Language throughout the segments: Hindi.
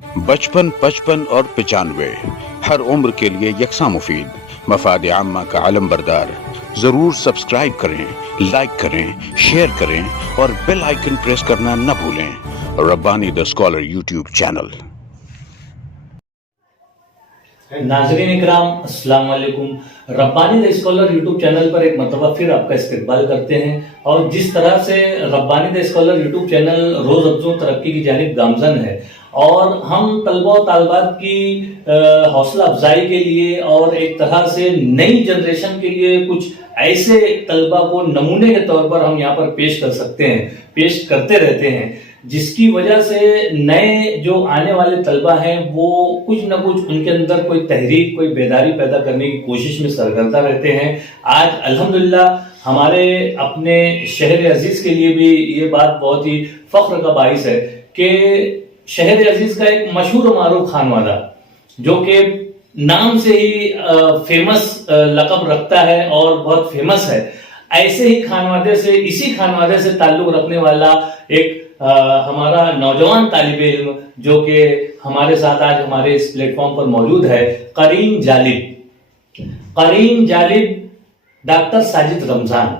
बचपन, 55 और 95 हर उम्र के लिए यकसा मुफीद, मफाद आम्मा का आलम बरदार। जरूर सब्सक्राइब करें, लाइक करें, शेयर करें और बेल आइकन प्रेस करना न भूलें। Rabbani the scholar YouTube channel. नाज़रीन इकराम, अस्सलाम वालेकुम। Rabbani the scholar YouTube channel पर एक मरतबा फिर आपका इस्तकबाल करते हैं। और जिस तरह से Rabbani the scholar YouTube channel रोज़ अफजों तरक्की की जानिब गामजन है और हम तलबा और तालबात की हौसला अफजाई के लिए और एक तरह से नई जनरेशन के लिए कुछ ऐसे तलबा को नमूने के तौर पर हम यहाँ पर पेश कर सकते हैं, पेश करते रहते हैं, जिसकी वजह से नए जो आने वाले तलबा हैं वो कुछ ना कुछ उनके अंदर कोई तहरीक, कोई बेदारी पैदा करने की कोशिश में सरगर्दा रहते हैं। आज अल्हम्दुलिल्लाह हमारे अपने शहर अजीज के लिए भी ये बात बहुत ही फख्र का बाइस है कि शहर अजीज का एक मशहूर मारूफ खानवादा जो कि नाम से ही फेमस लक़ब रखता है और बहुत फेमस है, ऐसे ही खानवादे से, इसी खानवादे से ताल्लुक रखने वाला एक हमारा नौजवान तालिब इल्म जो कि हमारे साथ आज हमारे इस प्लेटफॉर्म पर मौजूद है, करीम जालिब डॉक्टर साजिद रमजान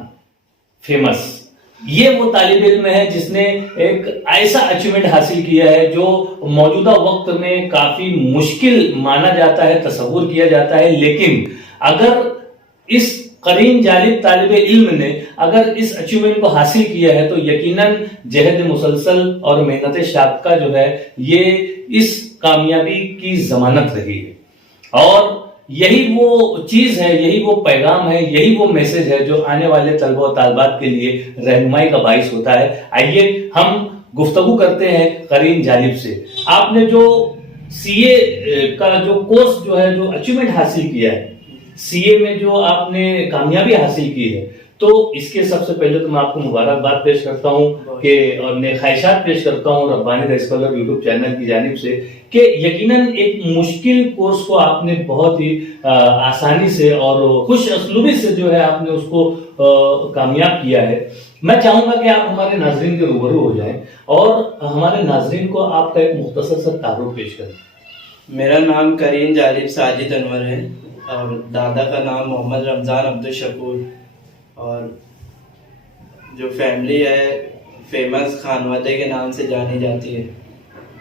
फेमस। ये वो तालिब इल्म है जिसने एक ऐसा अचीवमेंट हासिल किया है जो मौजूदा वक्त में काफी मुश्किल माना जाता है, तसव्वुर किया जाता है, लेकिन अगर इस करीम जालिब तालिब इल्म ने अगर इस अचीवमेंट को हासिल किया है तो यकीनन जहद मुसलसल और मेहनत शाक़ा जो है ये इस कामयाबी की जमानत रही है। और यही वो चीज है, यही वो पैगाम है, यही वो मैसेज है जो आने वाले तलबा और तालबात के लिए रहनुमाई का बाइस होता है। आइए हम गुफ्तगू करते हैं करीम जालिब से। आपने जो सीए का जो कोर्स जो है, जो अचीवमेंट हासिल किया है, सीए में जो आपने कामयाबी हासिल की है, तो इसके सबसे पहले तो मैं आपको मुबारकबाद पेश करता हूँ कि और ने ख्वाहिशात पेश करता हूँ Rabbani the scholar YouTube channel की जानिब से कि यकीनन एक मुश्किल कोर्स को आपने बहुत ही आसानी से और खुश असलूबी से जो है आपने उसको कामयाब किया है। मैं चाहूंगा कि आप हमारे नाजरीन के रूबरू हो जाएं और हमारे नाजरीन को आपका एक मुख्तसर सा तारुफ पेश करें। मेरा नाम करीम जालिब साजिद अनवर है और दादा का नाम मोहम्मद रमज़ान अब्दुल शकूर, और जो फैमिली है फेमस खानवादे के नाम से जानी जाती है।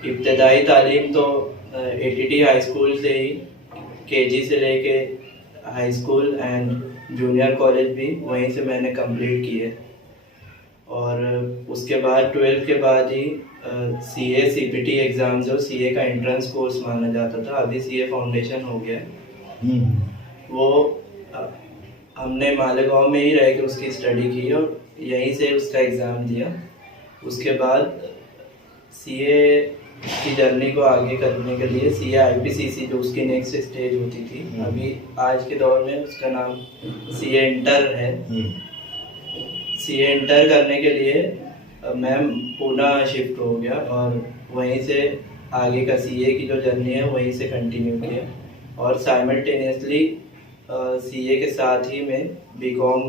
इब्तदाई तालीम तो एटीटी हाई स्कूल से ही, केजी से लेके high school and junior college भी वहीं से मैंने कंप्लीट की है। और उसके बाद 12th के बाद ही सीए सीपीटी एग्ज़ाम, जो सीए का एंट्रेंस कोर्स माना जाता था, अभी सीए फाउंडेशन हो गया है, वो हमने मालेगांव में ही रह के उसकी स्टडी की और यहीं से उसका एग्ज़ाम दिया। उसके बाद सीए की जर्नी को आगे करने के लिए सीए आईपीसीसी, जो उसकी नेक्स्ट स्टेज होती थी, अभी आज के दौर में उसका नाम सीए इंटर है। सीए इंटर करने के लिए मैं पूना शिफ्ट हो गया और वहीं से आगे का सीए की जो जर्नी है वहीं से कंटिन्यू किया। और साइमल्टेनियसली सीए के साथ ही मैं बीकॉम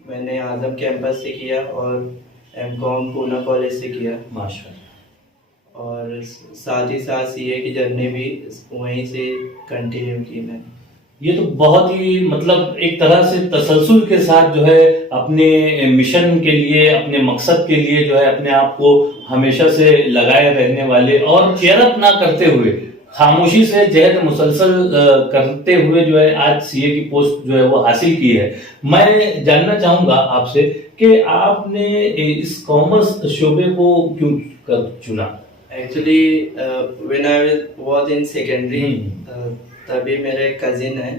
मैंने आज़म कैंपस से किया और एमकॉम पूना कॉलेज से किया माशाअल्लाह। और साथ ही साथ सीए की जर्नी भी वहीं से कंटिन्यू की मैंने। ये तो बहुत ही मतलब एक तरह से तसलसल के साथ जो है अपने मिशन के लिए, अपने मकसद के लिए जो है अपने आप को हमेशा से लगाए रहने वाले और चेयर अप ना करते हुए खामोशी से जहद मुसलसल करते हुए जो है आज सीए की पोस्ट जो है वो हासिल की है। मैं जानना चाहूंगा आपसे कि आपने इस कॉमर्स शोबे को क्यों चुना? Actually when I was in secondary तभी मेरे कजिन है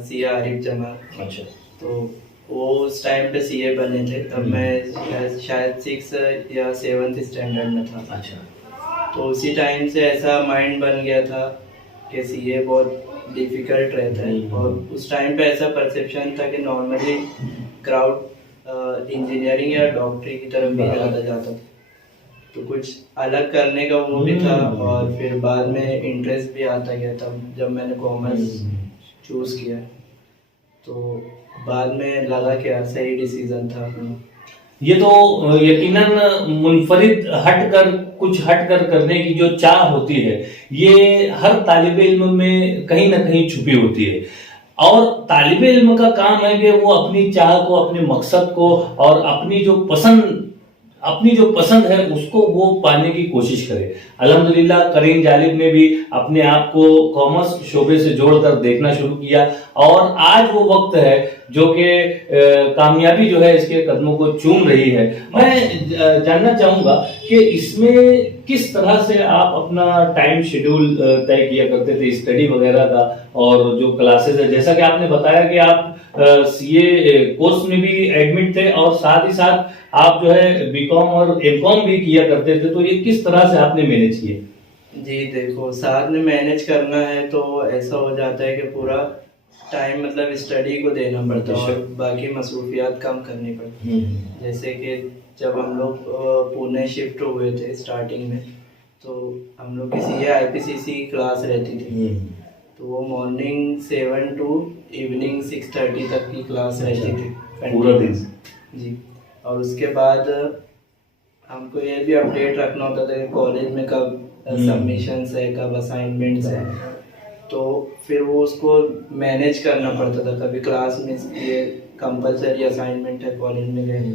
सीए आरिफ जमाल, अच्छा, तो वो उस टाइम पे सीए बने थे, तब मैं शायद 6 या 7th स्टैंडर्ड में था। अच्छा, तो उसी टाइम से ऐसा माइंड बन गया था कि सीए बहुत डिफिकल्ट रहता है। और उस टाइम पे ऐसा परसेप्शन था कि नॉर्मली क्राउड इंजीनियरिंग या डॉक्टरी की तरफ भी ज़्यादा जाता था, तो कुछ अलग करने का वो भी था। और फिर बाद में इंटरेस्ट भी आता गया, तब जब मैंने कॉमर्स चूज़ किया तो बाद में लगा कि सही डिसीजन था। ये तो यकीनन मुनफरिद हटकर कुछ हट कर करने की जो चाह होती है, ये हर तालिब इल्म में कहीं ना कहीं छुपी होती है। और तालिब इल्म का काम है कि वो अपनी चाह को, अपने मकसद को और अपनी जो पसंद है उसको वो पाने की कोशिश करे। अल्हम्दुलिल्लाह करीम जालिब ने भी अपने आप को कॉमर्स शोबे से जोड़कर देखना शुरू किया और आज वो वक्त है जो कि कामयाबी जो है इसके कदमों को चूम रही है। मैं जानना चाहूंगा कि इसमें किस तरह से आप अपना टाइम शेड्यूल तय किया करते थे स्टडी वगैरह का, और जो क्लासेस है, जैसा कि आपने बताया कि आप सीए कोर्स में भी एडमिट थे और साथ ही साथ आप जो है बीकॉम और एमकॉम भी किया करते थे, तो ये किस तरह से आपने मैनेज किए? जी देखो, साथ में मैनेज करना है तो ऐसा हो जाता है कि पूरा टाइम मतलब स्टडी को देना पड़ता है और बाकी मसरूफियात कम करनी पड़ती है। जैसे कि जब हम लोग पुणे शिफ्ट हुए थे स्टार्टिंग में, तो हम लोग की सीए आईपीसीसी क्लास रहती थी, तो वो मॉर्निंग 7 to इवनिंग 6:30 तक की क्लास रहती थी पूरा दिन जी। और उसके बाद हमको ये भी अपडेट रखना होता था कि कॉलेज में कब सबमिशंस है, कब असाइनमेंट्स है, तो फिर वो उसको मैनेज करना पड़ता था। कभी क्लास मिस किए, कंपलसरी असाइनमेंट है कॉलेज में गए,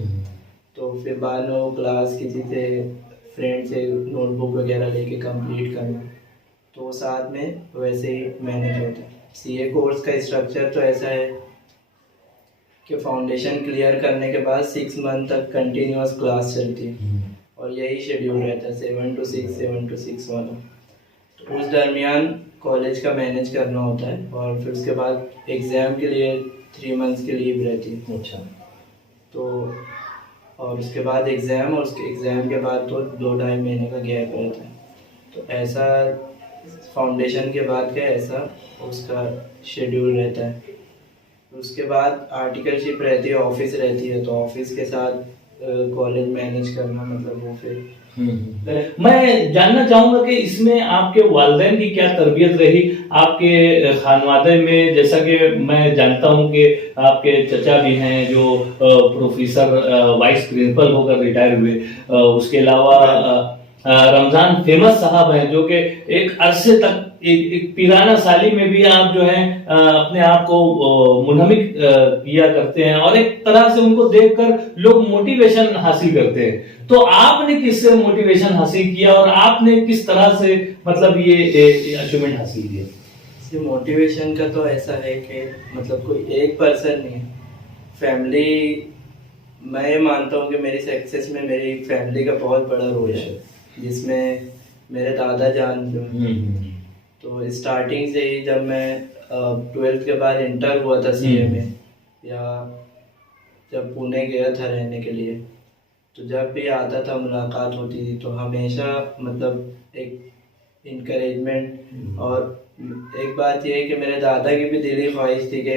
तो फिर बाद में वो क्लास किसी से फ्रेंड से नोटबुक वगैरह लेके कंप्लीट करना, तो वो साथ में वैसे ही मैनेज होता है। सीए कोर्स का स्ट्रक्चर तो ऐसा है कि फाउंडेशन क्लियर करने के बाद 6 मंथ तक कंटिन्यूअस क्लास चलती है और यही शेड्यूल रहता है 7 to 6 वाला। तो उस दरमियान कॉलेज का मैनेज करना होता है और फिर उसके बाद एग्ज़ाम के लिए 3 मंथ्स की लीव रहती है। अच्छा। तो और उसके बाद एग्ज़ाम और उसके एग्ज़ाम के बाद तो 2-2.5 महीने का गैप रहता है। तो ऐसा फाउंडेशन के बाद का ऐसा उसका शेड्यूल रहता है। उसके बाद आर्टिकलशिप रहती है, ऑफिस रहती है, तो ऑफिस के साथ कॉलेज मैनेज करना मतलब वो फिर मैं जानना चाहूंगा कि इसमें आपके वालिदैन की क्या तरबियत रही आपके खानवादे में। जैसा कि मैं जानता हूं कि आपके चचा भी हैं जो प्रोफेसर वाइस प्रिंसिपल होकर रिटायर हुए, उसके अलावा रमजान फेमस साहब हैं जो कि एक अरसे तक एक पिराना साली में भी आप जो है अपने आप को मुनहमिक किया करते हैं और एक तरह से उनको देखकर लोग मोटिवेशन हासिल करते हैं। तो आपने किससे मोटिवेशन हासिल किया और आपने किस तरह से मतलब ये अचीवमेंट हासिल किया? मोटिवेशन का तो ऐसा है कि मतलब कोई एक पर्सन नहीं, फैमिली। मैं ये मानता हूँ कि मेरी सक्सेस में मेरी फैमिली का बहुत बड़ा रोल है, जिसमें मेरे दादा जान जो तो स्टार्टिंग से ही जब मैं 12th के बाद इंटर हुआ था सीए में, या जब पुणे गया था रहने के लिए, तो जब भी आता था मुलाकात होती थी तो हमेशा मतलब एक इनकरेजमेंट। और एक बात ये है कि मेरे दादा की भी दिली ख्वाहिश थी कि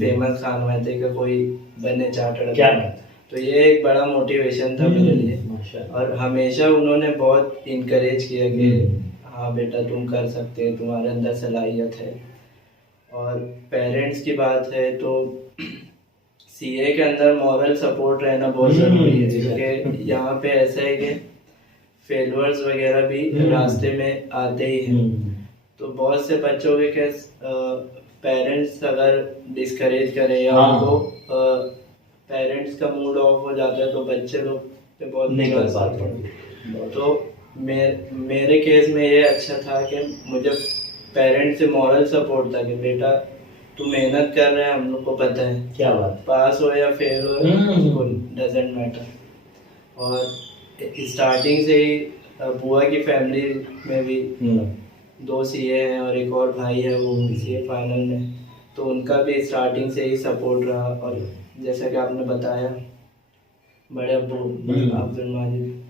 फेमस खानवाते का कोई बने चार्टर्ड। क्या तो ये एक बड़ा मोटिवेशन था मेरे लिए और हमेशा उन्होंने बहुत इनकरेज किया कि हाँ बेटा तुम कर सकते हो, तुम्हारे अंदर सलाहियत है। और पेरेंट्स की बात है तो सीए के अंदर मॉरल सपोर्ट रहना बहुत ज़रूरी है, क्योंकि यहाँ पे ऐसा है कि फेलवर्स वगैरह भी रास्ते में आते ही हैं। तो बहुत से बच्चों के पेरेंट्स अगर डिस्करेज करें या उनको पेरेंट्स का मूड ऑफ हो जाता है तो बच्चे लोग पे बहुत निकल पाते हैं। तो मेरे केस में ये अच्छा था कि मुझे पेरेंट्स से मॉरल सपोर्ट था कि बेटा तू मेहनत कर रहा है, हम लोग को पता है, क्या बात, पास हो या फेल हो डजेंट मैटर। और स्टार्टिंग से ही बुआ की फैमिली में भी 2 सीए हैं और एक और भाई है वो सीए फाइनल में, तो उनका भी स्टार्टिंग से ही सपोर्ट रहा। और जैसा कि आपने बताया बड़े अब्बू अब्दुल माजिद,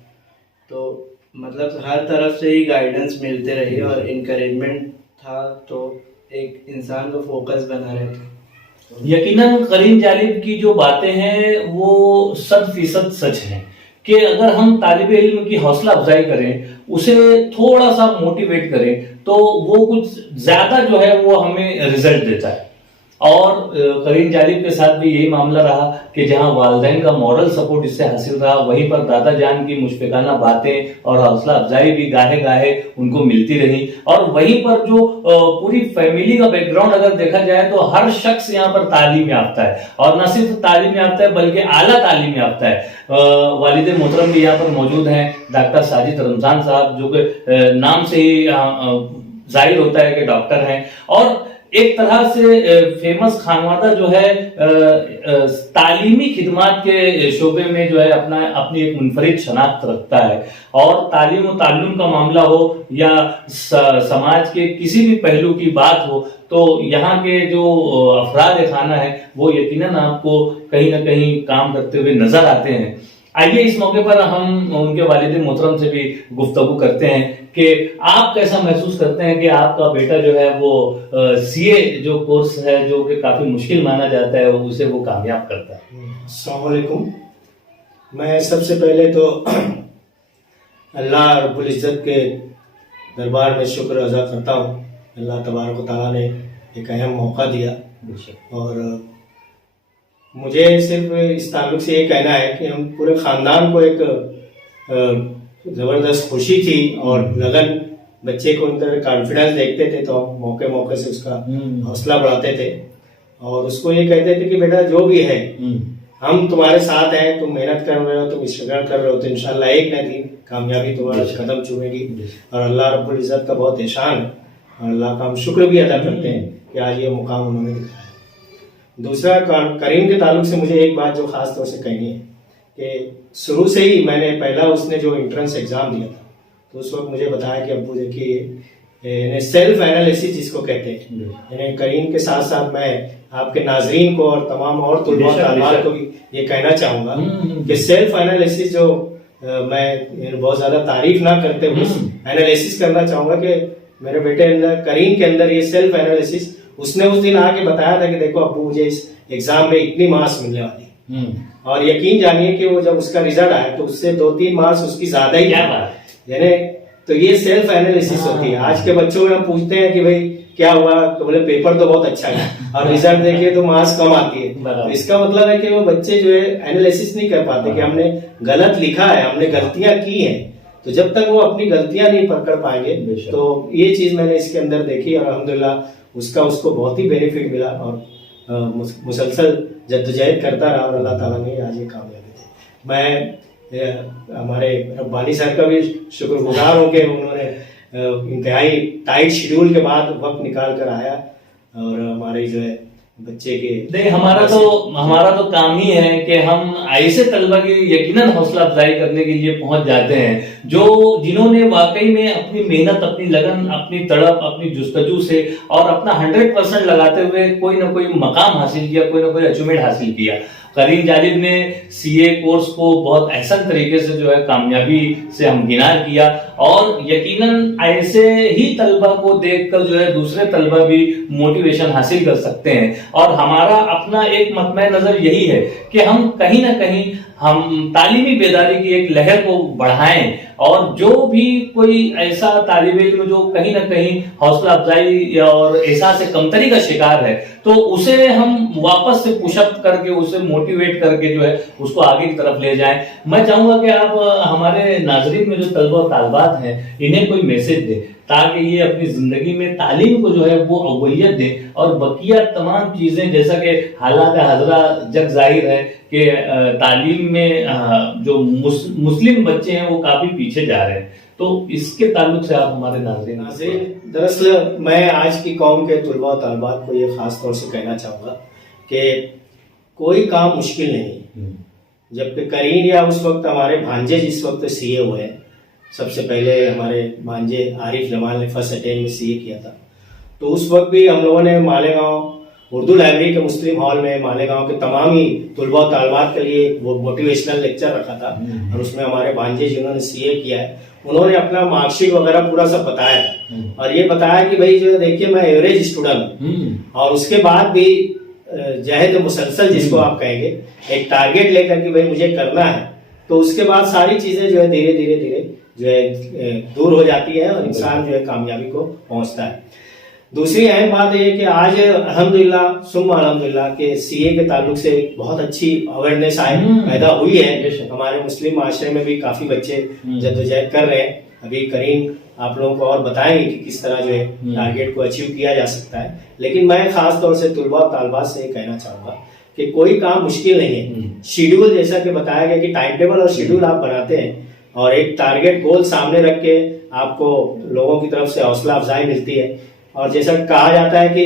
तो मतलब हर तरफ से ही गाइडेंस मिलते रही और इनकरेजमेंट था, तो एक इंसान को फोकस बना रहता। यकीनन करीम जालिब की जो बातें हैं वो 100% सच है कि अगर हम तालिब इल्म की हौसला अफजाई करें, उसे थोड़ा सा मोटिवेट करें, तो वो कुछ ज्यादा जो है वो हमें रिजल्ट देता है। और करीम जालिब के साथ भी यही मामला रहा कि जहां वालिदैन का मॉरल सपोर्ट इससे हासिल रहा, वहीं पर दादा जान की मुशफिकाना बातें और हौसला अफजाई भी गाहे गाहे उनको मिलती रही। और वहीं पर जो पूरी फैमिली का बैकग्राउंड अगर देखा जाए तो हर शख्स यहाँ पर तालीम याफ्ता है, और न सिर्फ तालीम याफ्ता है बल्कि आला तालीम याफ्ता है। वालिद मोहतरम भी यहाँ पर मौजूद हैं, डॉक्टर साजिद रमजान साहब, जो कि नाम से ही जाहिर होता है कि डॉक्टर हैं, और एक तरह से फेमस खानवादा जो है तालीमी खिदमात के शोबे में जो है अपनी एक मुनफरिद शनाख्त रखता है। और तालीम और ताल्लुम का मामला हो या समाज के किसी भी पहलू की बात हो, तो यहाँ के जो अफराद खाना है वो यकीनन आपको कहीं ना कहीं काम करते हुए नजर आते हैं। आइए इस मौके पर हम उनके वालिद मोहतरम से भी गुफ्तगू करते हैं कि आप कैसा महसूस करते हैं कि आपका बेटा जो है वो सीए जो कोर्स है, जो कि काफी मुश्किल माना जाता है, उसे वो कामयाब करता है। अस्सलाम वालेकुम। मैं सबसे पहले तो अल्लाह रब्बुल इज़्ज़त के दरबार में शुक्र अदा करता हूँ। अल्लाह तबारक व तआला ने एक अहम मौका दिया, और मुझे सिर्फ इस ताल्लुक से ये कहना है कि हम पूरे ख़ानदान को एक ज़बरदस्त खुशी थी और लगन, बच्चे को अंदर कॉन्फिडेंस देखते थे तो हम मौके मौके से उसका हौसला बढ़ाते थे, और उसको ये कहते थे कि बेटा जो भी है हम तुम्हारे साथ हैं, तुम मेहनत कर रहे हो, तुम स्ट्रगल कर रहे हो, तो इंशाल्लाह एक न दिन कामयाबी तुम्हारा कदम चूमेगी। और अल्लाह रब्बुल इज़्ज़त का बहुत एहसान है, और अल्लाह का हम शुक्र भी अदा करते हैं कि आज ये मुकाम उन्होंने दिखाया। दूसरा, करीम के ताल्लुक से मुझे एक बात जो खास तौर से कहनी है कि शुरू से ही मैंने पहला उसने जो एंट्रेंस एग्जाम दिया था, तो उस वक्त मुझे बताया कि अब्बू देखिए सेल्फ एनालिसिस जिसको कहते हैं, यानी करीम के साथ साथ मैं आपके नाजरीन को और तमाम और तुलबा को भी ये कहना चाहूंगा कि सेल्फ एनालिसिस जो मैं बहुत ज्यादा तारीफ ना करते हुए एनालिसिस करना चाहूंगा कि मेरे बेटे अंदर, करीम के अंदर ये सेल्फ एनालिसिस, उसने उस दिन आके बताया था कि देखो अब्बू मुझे इस एग्जाम में इतनी मार्क्स मिलने वाली, और यकीन जानिए कि वो जब उसका रिजल्ट आया तो उससे 2-3 मार्क्स उसकी ज्यादा ही, यानी तो ये सेल्फ एनालिसिस होती है। आज के बच्चों में हम पूछते हैं कि भाई क्या हुआ, तो बोले पेपर तो बहुत अच्छा है, और रिजल्ट देखिए तो मार्क्स कम आती है। तो इसका मतलब है कि वो बच्चे जो है एनालिसिस नहीं कर पाते कि हमने गलत लिखा है, हमने गलतियां की हैं। तो जब तक वो अपनी गलतियां नहीं पकड़ पाएंगे, तो ये चीज मैंने इसके अंदर देखी, और अल्हम्दुलिल्लाह उसको बहुत ही बेनिफिट मिला, और मुसलसल जद्दोजहद करता रहा, और अल्लाह ताला ने आज ये कामयाबी दी। मैं हमारे रब्बानी साहब का भी शुक्रगुजार हूँ कि उन्होंने इंतहाई टाइट शेड्यूल के बाद वक्त निकाल कर आया, और हमारे जो है बच्चे के नहीं, हमारा तो काम ही है कि हम ऐसे तलबा की यकीनन हौसला अफजाई करने के लिए पहुंच जाते हैं जिन्होंने वाकई में अपनी मेहनत, अपनी लगन, अपनी तड़प, अपनी जुस्तजू से और अपना 100% लगाते हुए कोई ना कोई मकाम हासिल किया, कोई ना कोई अचीवमेंट हासिल किया। करीम जालिब ने सीए कोर्स को बहुत अहसन तरीके से जो है कामयाबी से हमगिनार किया, और यकीनन ऐसे ही तलबा को देखकर जो है दूसरे तलबा भी मोटिवेशन हासिल कर सकते हैं। और हमारा अपना एक मतमय नजर यही है कि हम कहीं ना कहीं हम तालीमी बेदारी की एक लहर को बढ़ाएं, और जो भी कोई ऐसा तालिब इल्म जो कहीं ना कहीं हौसला अफजाई और एहसास कमतरी का शिकार है, तो उसे हम वापस से पुशअप करके, उसे मोटिवेट करके जो है उसको आगे की तरफ ले जाएं। मैं चाहूंगा कि आप हमारे नाजरीन में जो तलबा और तालिबात हैं, इन्हें कोई मैसेज दें ताकि ये अपनी जिंदगी में तालीम को जो है वो अव्वलियत दें, और बकिया तमाम चीजें, जैसा कि हालात हाजरा जग जाहिर है कि तालीम में जो मुस्लिम बच्चे हैं वो काफी पीछे जा रहे हैं, तो इसके ताल्लुक से आप हमारे नाज़रीन, दरअसल मैं आज की कौम के तुलबा और तालिबात को ये खास तौर से कहना चाहूँगा कि कोई काम मुश्किल नहीं। जबकि करीन या उस वक्त हमारे भांजे जिस वक्त सीए हुए हैं, सबसे पहले हमारे भांजे आरिफ जमाल ने फर्स्ट अटेम्प्ट में सीए किया था, तो उस वक्त भी हम लोगों ने मालेगांव उर्दू लाइब्रेरी के मुस्लिम हॉल में मालेगांव के तमाम ही तुलबा और तालिबात के लिए वो मोटिवेशनल लेक्चर रखा था, और उसमें हमारे भांजे जिन्होंने सीए किया है उन्होंने अपना मार्कशीट वगैरह पूरा सब बताया, और ये बताया कि भाई जो देखिए मैं एवरेज स्टूडेंट हूँ, और उसके बाद भी जहद मुसलसल जिसको आप कहेंगे, एक टारगेट लेकर कि भाई मुझे करना है, तो उसके बाद सारी चीजें जो है धीरे धीरे जो है दूर हो जाती है, और इंसान जो है कामयाबी को पहुंचता है। दूसरी अहम बात ये है कि आज अल्हम्दुलिल्लाह सुम्मा अल्हम्दुलिल्लाह के सीए के ताल्लुक से बहुत अच्छी अवेयरनेस पैदा हुई है। हमारे मुस्लिम माशरे में भी काफी बच्चे जद्दोजहद कर रहे हैं। अभी करीम आप लोगों को और बताएंगे कि किस तरह जो है टारगेट को अचीव किया जा सकता है। लेकिन मैं खास तौर से तुलबा और तालबात से ये कहना चाहूंगा कि कोई काम मुश्किल नहीं है। शेड्यूल जैसा कि बताया गया कि टाइम टेबल और शेड्यूल आप बनाते हैं और एक टारगेट गोल सामने रख के आपको लोगों की तरफ से हौसला अफजाई मिलती है। और जैसा कहा जाता है कि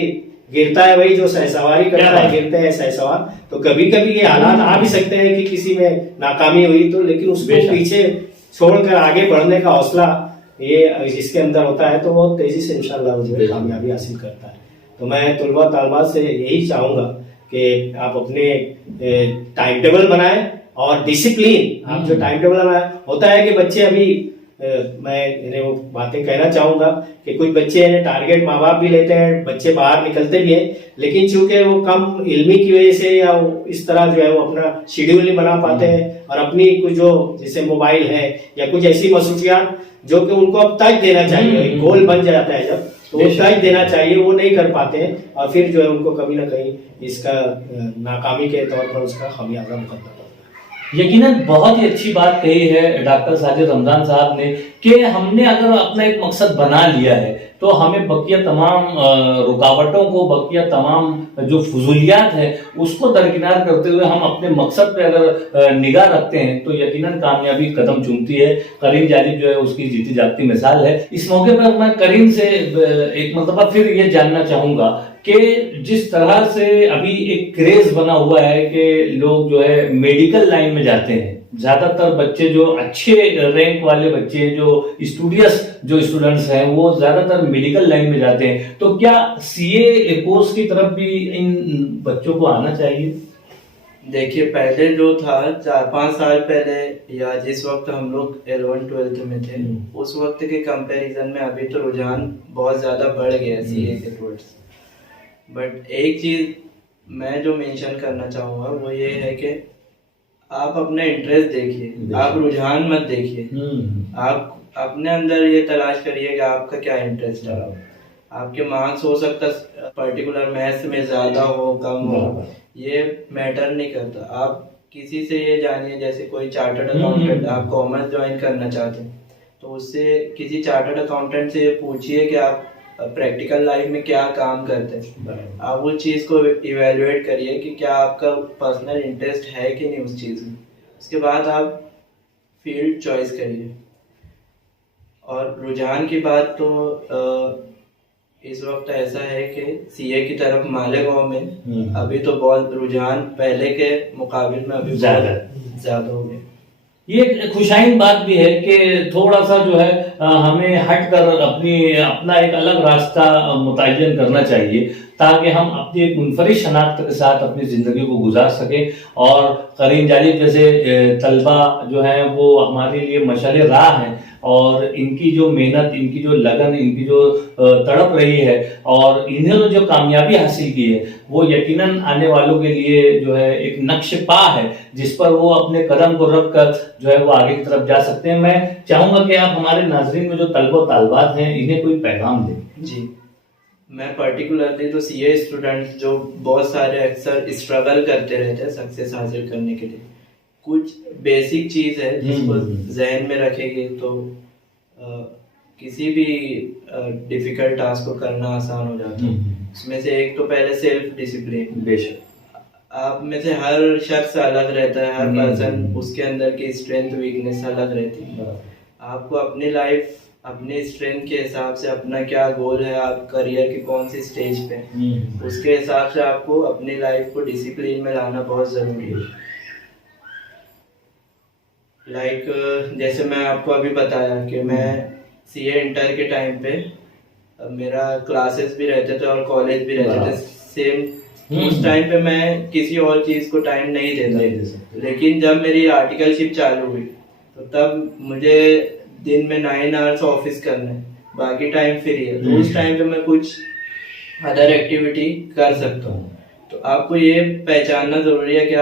गिरता है वही जो सहसवारी करता है, गिरते हैं सहसवार। तो कभी कभी ये हालात आ भी सकते हैं कि किसी में नाकामी हुई तो, लेकिन उसको पीछे छोड़कर आगे बढ़ने का हौसला ये जिसके अंदर होता है तो वो तेजी से इंशाल्लाह जो है कामयाबी हासिल करता है। तो मैं तुलबा तालबात से यही चाहूंगा कि आप अपने टाइम टेबल बनाएं और डिसिप्लिन। आप जो टाइम टेबल बनाए, होता है कि बच्चे अभी मैं इन्हें वो बातें कहना चाहूंगा कि कुछ बच्चे टारगेट माँ बाप भी लेते हैं, बच्चे बाहर निकलते भी हैं, लेकिन चूंकि वो कम इल्मी की वजह से या इस तरह जो है वो अपना शेड्यूल नहीं बना पाते हैं और अपनी कुछ जो जैसे मोबाइल है या कुछ ऐसी मसरूफियात जो कि उनको अब तक देना चाहिए, गोल बन जाता है जब तो वो तक देना चाहिए, वो नहीं कर पाते हैं और फिर जो है उनको कभी ना कहीं इसका नाकामी के तौर पर उसका खमियाजा भुगतना पड़ता है। यकीनन बहुत ही अच्छी बात कही है डॉक्टर साजिद रमजान साहब ने कि हमने अगर अपना एक मकसद बना लिया है तो हमें बकिया तमाम रुकावटों को, बकिया तमाम जो फजूलियात है उसको दरकिनार करते हुए हम अपने मकसद पे अगर निगाह रखते हैं तो यकीनन कामयाबी कदम चूमती है। करीम जालिब जो है उसकी जीती जागती मिसाल है। इस मौके पर मैं करीम से एक मरतबा फिर ये जानना चाहूंगा कि जिस तरह से अभी एक क्रेज बना हुआ है कि लोग जो है मेडिकल लाइन में जाते हैं, ज्यादातर बच्चे जो अच्छे रैंक वाले बच्चे जो स्टूडेंट्स हैं वो ज्यादातर मेडिकल लाइन में जाते हैं, तो क्या सीए कोर्स की तरफ भी इन बच्चों को आना चाहिए? देखिए, पहले जो था 4-5 साल पहले या जिस वक्त हम लोग 11-12 में थे उस वक्त के कंपैरिजन में अभी तो रुझान बहुत ज्यादा बढ़ गया सीए के टुवर्ड्स। बट एक चीज मैं जो मेंशन करना चाहूंगा वो ये है कि आप अपना इंटरेस्ट देखिए, आप रुझान मत देखिए। आप अपने अंदर ये तलाश करिए कि आपका क्या इंटरेस्ट है। आपके मार्क्स हो सकता पर्टिकुलर मैथ्स में ज्यादा हो कम हो, ये मैटर नहीं करता। आप किसी से ये जानिए, जैसे कोई चार्टर्ड अकाउंटेंट, आप कॉमर्स ज्वाइन करना चाहते हैं तो उससे किसी चार्टर्ड अकाउंटेंट से पूछिए कि आप प्रैक्टिकल लाइफ में क्या काम करते हैं। आप उस चीज को इवेल्युएट करिए कि क्या आपका पर्सनल इंटरेस्ट है कि नहीं उस चीज में। उसके बाद आप फील्ड चॉइस करिए। और रुझान की बात तो इस वक्त ऐसा है कि सीए की तरफ मालेगांव में अभी तो बहुत रुझान पहले के मुकाबले में अभी ज्यादा हो गया। ये खुशाइन बात भी है कि थोड़ा सा जो है हमें हटकर अपना एक अलग रास्ता मुतय्यन करना चाहिए ताकि हम अपनी एक मुनफरिद शनाख्त के साथ अपनी जिंदगी को गुजार सके। और करीम जालिब जैसे तलबा जो है वो हमारे लिए मशाले राह हैं और इनकी जो मेहनत, इनकी जो लगन, इनकी जो तड़प रही है और इन्होंने जो कामयाबी हासिल की है वो यकीनन आने वालों के लिए जो है एक नक्श पा है जिस पर वो अपने कदम को रख कर जो है वो आगे की तरफ जा सकते हैं। मैं चाहूंगा कि आप हमारे नाजरीन में जो तलबा तालबात हैं इन्हें कोई पैगाम दें। जी, मैं पर्टिकुलरली तो सीए स्टूडेंट्स जो बहुत सारे अक्सर स्ट्रगल करते रहते हैं सक्सेस हासिल करने के लिए, कुछ बेसिक चीज है जिसको जहन में रखेंगे तो किसी भी डिफिकल्ट टास्क को करना आसान हो जाता है। उसमें से एक तो पहले सेल्फ डिसिप्लिन। बेशक आप में से हर शख्स अलग रहता है, हर पर्सन उसके अंदर की स्ट्रेंथ वीकनेस अलग रहती है। आपको अपनी लाइफ अपने स्ट्रेंथ के हिसाब से अपना क्या गोल है, आप करियर के कौन सी स्टेज पे, उसके हिसाब से आपको अपनी लाइफ को डिसिप्लिन में लाना बहुत जरूरी है। जैसे मैं आपको अभी बताया कि मैं सीए इंटर के टाइम पे मेरा क्लासेस भी रहते थे और कॉलेज भी रहते थे सेम। उस टाइम पे मैं किसी और चीज को टाइम नहीं देता, लेकिन जब मेरी आर्टिकलशिप चालू हुई तो तब मुझे दिन में 9 आवर्स ऑफिस करना है, बाकी टाइम फ्री है, तो उस टाइम पे मैं कुछ अदर एक्टिविटी कर सकता हूँ। तो आपको ये पहचानना जरूरी है कि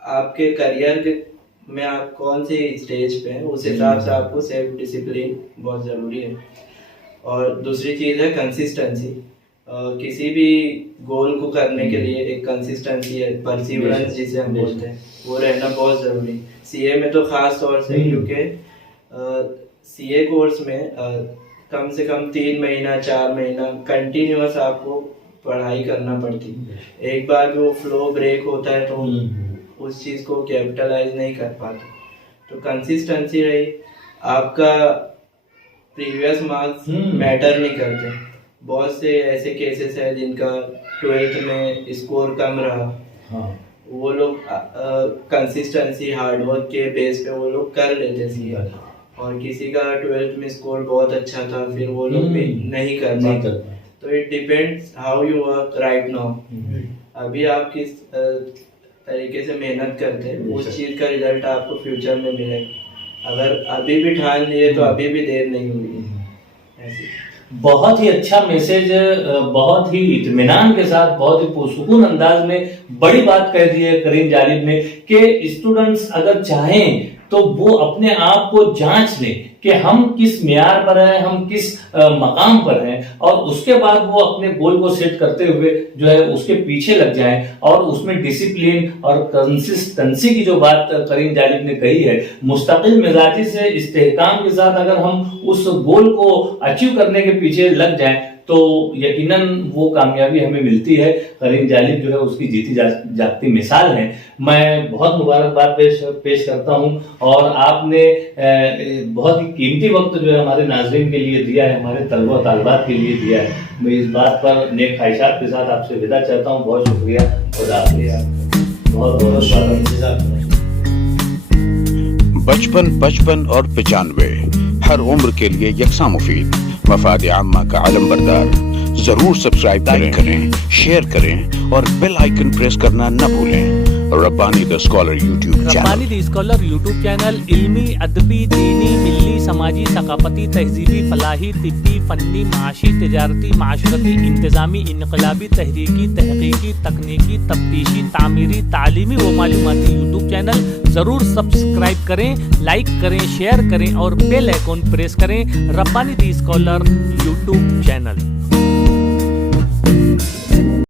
आपके करियर में आप कौन सी स्टेज पे हैं, उस हिसाब से आपको सेल्फ डिसिप्लिन बहुत जरूरी है। और दूसरी चीज़ है कंसिस्टेंसी। किसी भी गोल को करने के लिए एक कंसिस्टेंसी है, परसिवरेंस जिसे हम बोलते हैं, वो रहना बहुत ज़रूरी। सीए में तो ख़ास तौर से, क्योंकि सीए कोर्स में कम से कम 3 महीना 4 महीना कंटिन्यूअस आपको पढ़ाई करना पड़ती है। एक बार भी वो फ्लो ब्रेक होता है तो उस चीज़ को कैपिटलाइज नहीं कर पाते। तो कंसिस्टेंसी रही, आपका प्रीवियस मार्क्स मैटर नहीं करते। बहुत से ऐसे केसेस है जिनका 12th में स्कोर कम रहा, वो लोग कंसिस्टेंसी हार्डवर्क के बेस पे वो लोग कर लेते सीए। और किसी का 12th में स्कोर बहुत अच्छा था, फिर वो लोग भी नहीं कर पाते। तो it depends how you work right now. अभी आप किस तरीके से मेहनत करते हैं, उस चीज़ का रिजल्ट आपको फ्यूचर में मिलेगा। अगर अभी भी ठान लिए तो अभी भी देर नहीं हुई। ऐसे बहुत ही अच्छा मैसेज, बहुत ही इत्मीनान के साथ, बहुत ही पुरसुकून अंदाज में बड़ी बात कह दी है करीम जालिब ने कि स्टूडेंट्स अगर चाहें तो वो अपने आप को जांच लें कि हम किस मियार पर हैं, हम किस मकाम पर हैं, और उसके बाद वो अपने गोल को सेट करते हुए जो है उसके पीछे लग जाएं। और उसमें डिसिप्लिन और कंसिस्टेंसी की जो बात करीम जालिब ने कही है, मुस्तकिल मिजाजी से इस्तेहकाम के साथ अगर हम उस गोल को अचीव करने के पीछे लग जाएं तो यकीनन वो कामयाबी हमें मिलती है। करीम जालिब जो है उसकी जीती जागती मिसाल है। मैं बहुत मुबारकबाद पेश करता हूं, और आपने बहुत ही कीमती वक्त जो है हमारे नाज़रीन के लिए दिया है, हमारे तलबा तालिबात के लिए दिया है। मैं इस बात पर नेक ख्वाहिशात के साथ आपसे विदा चाहता हूं। बहुत शुक्रिया, खुदा हाफ़िज़। बहुत बहुत शुक्रिया। बचपन 55 और 95 हर उम्र के लिए यकसा मुफीद, मफाद आम्मा का आलम बरदार। जरूर सब्सक्राइब करें, शेयर करें और बेल आइकन प्रेस करना न भूलें। Rabbani the scholar YouTube channel इल्मी, अदबी, दीनी, मिल्ली, समाजी, सकाफती, तहजीबी, फलाही, तिब्बी, फन्नी, माशी, तिजारती, माशरती, इंतज़ामी, इनकलाबी, तहरीकी, तहकीकी, तकनीकी, तफ्तीशी, तामीरी, तालीमी व मालूमाती यूट्यूब चैनल ज़रूर सब्सक्राइब करें, लाइक करें, शेयर करें और बेल आइकन प्रेस करें। Rabbani the scholar YouTube channel.